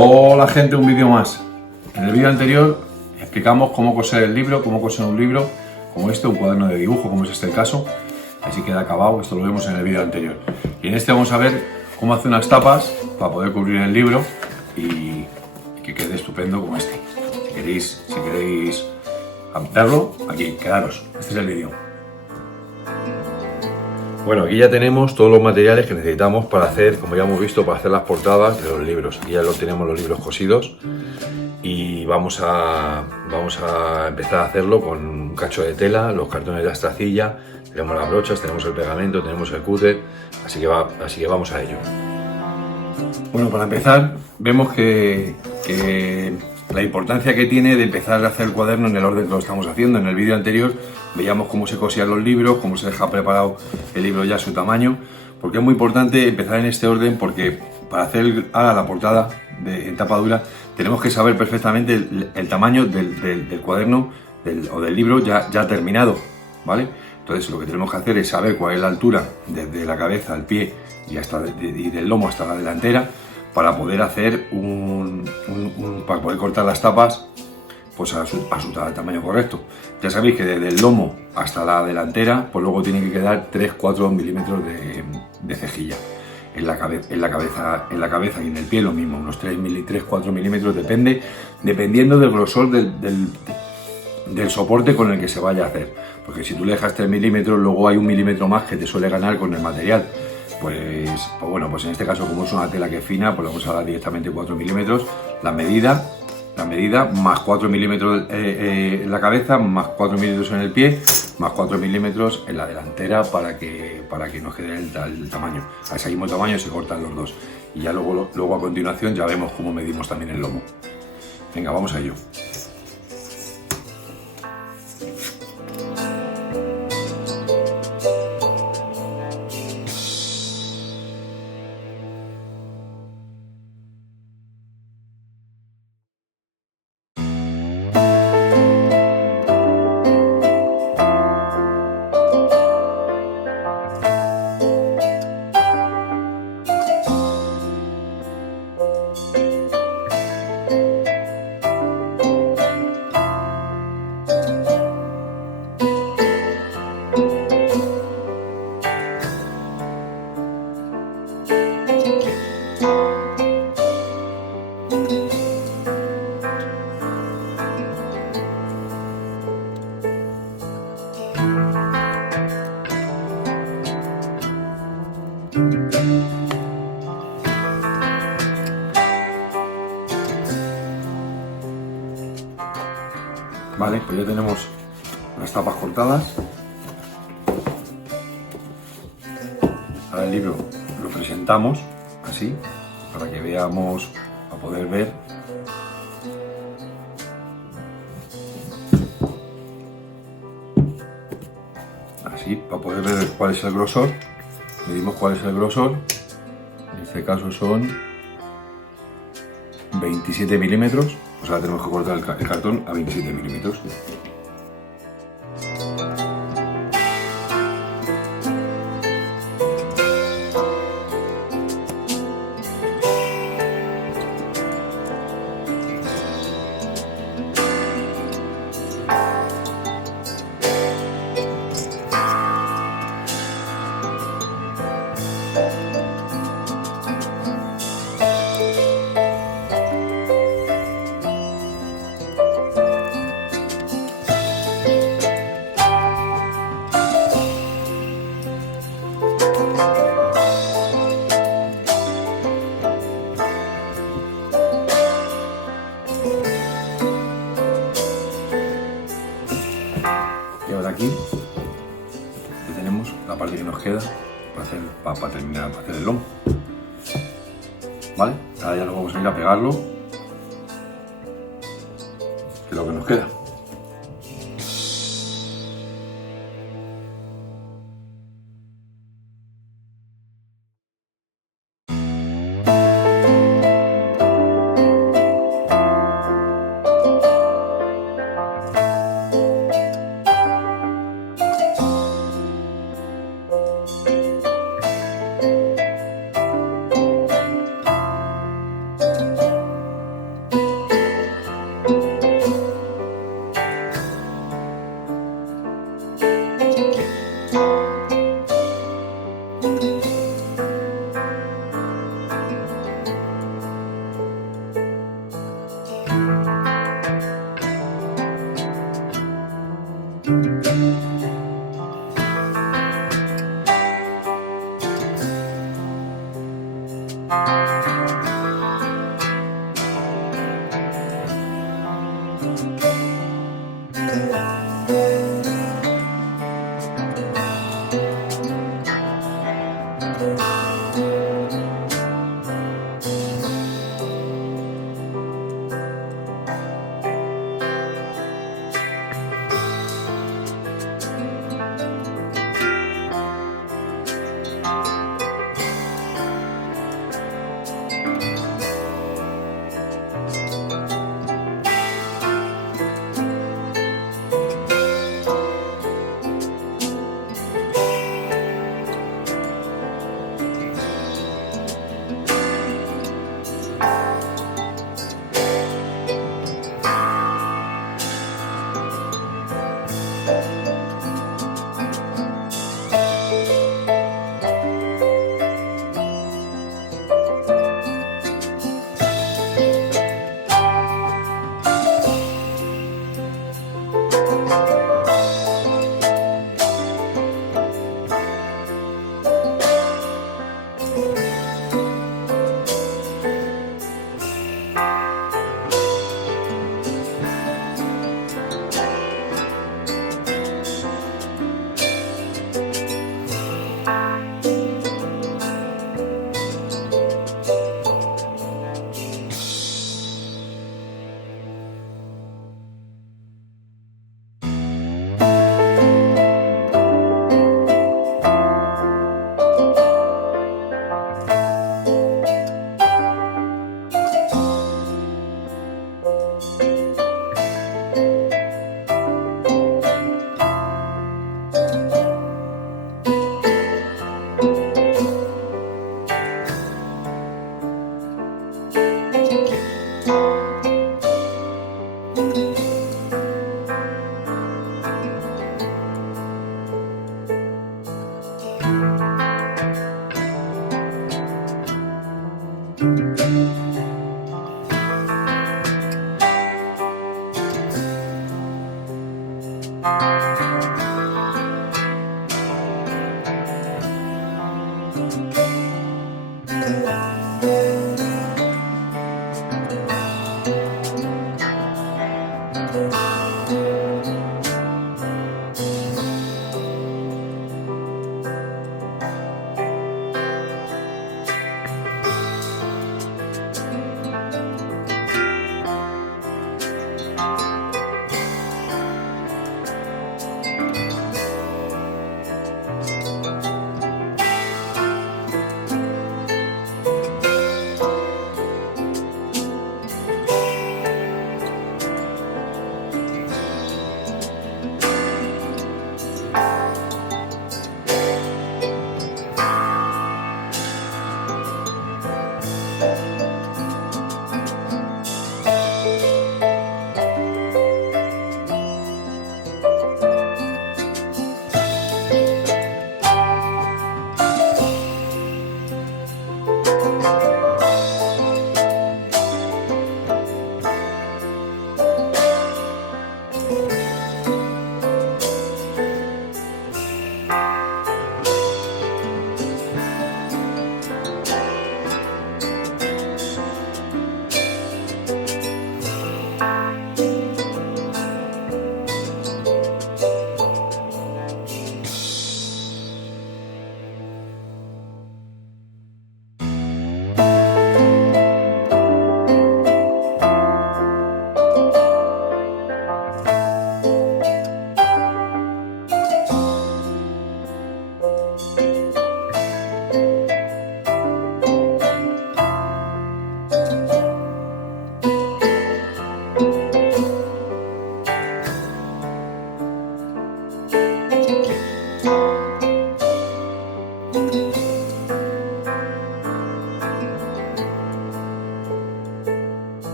Hola gente, un vídeo más. En el vídeo anterior explicamos cómo coser el libro, cómo coser un libro como este, un cuaderno de dibujo, como es este el caso. Así queda acabado, esto lo vemos en el vídeo anterior. Y en este vamos a ver cómo hacer unas tapas para poder cubrir el libro y que quede estupendo como este. Si queréis verlo, aquí, quedaros. Este es el vídeo. Bueno, aquí ya tenemos todos los materiales que necesitamos para hacer, como ya hemos visto, para hacer las portadas de los libros. Aquí ya lo tenemos los libros cosidos y vamos a empezar a hacerlo con un cacho de tela, los cartones de astracilla, tenemos las brochas, tenemos el pegamento, tenemos el cúter, así que vamos a ello. Bueno, para empezar, vemos que la importancia que tiene de empezar a hacer el cuaderno en el orden que lo estamos haciendo. En el vídeo anterior veíamos cómo se cosían los libros, cómo se deja preparado el libro ya a su tamaño, porque es muy importante empezar en este orden, porque para hacer la portada en tapa dura tenemos que saber perfectamente el tamaño del cuaderno o del libro ya terminado, ¿vale? Entonces lo que tenemos que hacer es saber cuál es la altura desde la cabeza al pie y del lomo hasta la delantera, para poder hacer para poder cortar las tapas pues a su tamaño correcto. Ya sabéis que desde el lomo hasta la delantera, pues luego tiene que quedar 3-4 milímetros de cejilla. En la cabeza y en el pie lo mismo, unos 3-4 milímetros, dependiendo del grosor del soporte con el que se vaya a hacer. Porque si tú le dejas 3 milímetros, luego hay 1 milímetro más que te suele ganar con el material. Pues bueno, pues en este caso, como es una tela que es fina, pues vamos a dar directamente 4 milímetros. La medida más 4 milímetros en la cabeza, más 4 milímetros en el pie, más 4 milímetros en la delantera para que nos quede el tamaño. A ese mismo tamaño se cortan los dos. Y ya luego a continuación ya vemos cómo medimos también el lomo. Venga, vamos a ello. Vale, pues ya tenemos las tapas cortadas. Ahora el libro lo presentamos así, para que veamos, para poder ver. Así, para poder ver cuál es el grosor. Medimos cuál es el grosor. En este caso son 27 milímetros. Pues ahora tenemos que cortar el cartón a 27 milímetros. Y ahora aquí ya tenemos la parte que nos queda para terminar, para hacer el lomo. ¿Vale? Ahora ya nos vamos a ir a pegarlo, que es lo que nos queda.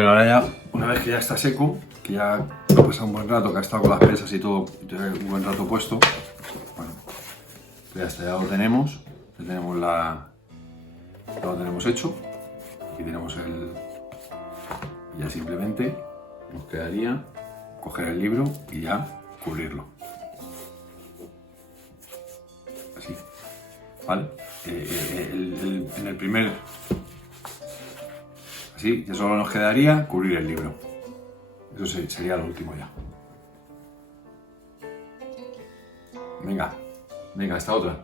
Bueno, ahora ya, una vez que ya está seco, que ya ha pasado un buen rato, que ha estado con las presas y todo, un buen rato puesto, bueno, pues ya está, ya lo tenemos, lo tenemos hecho, aquí tenemos ya simplemente nos quedaría coger el libro y ya cubrirlo, así, ¿vale? En el primer, así, ya solo nos quedaría cubrir el libro. Eso sería lo último ya. Venga, hasta otra.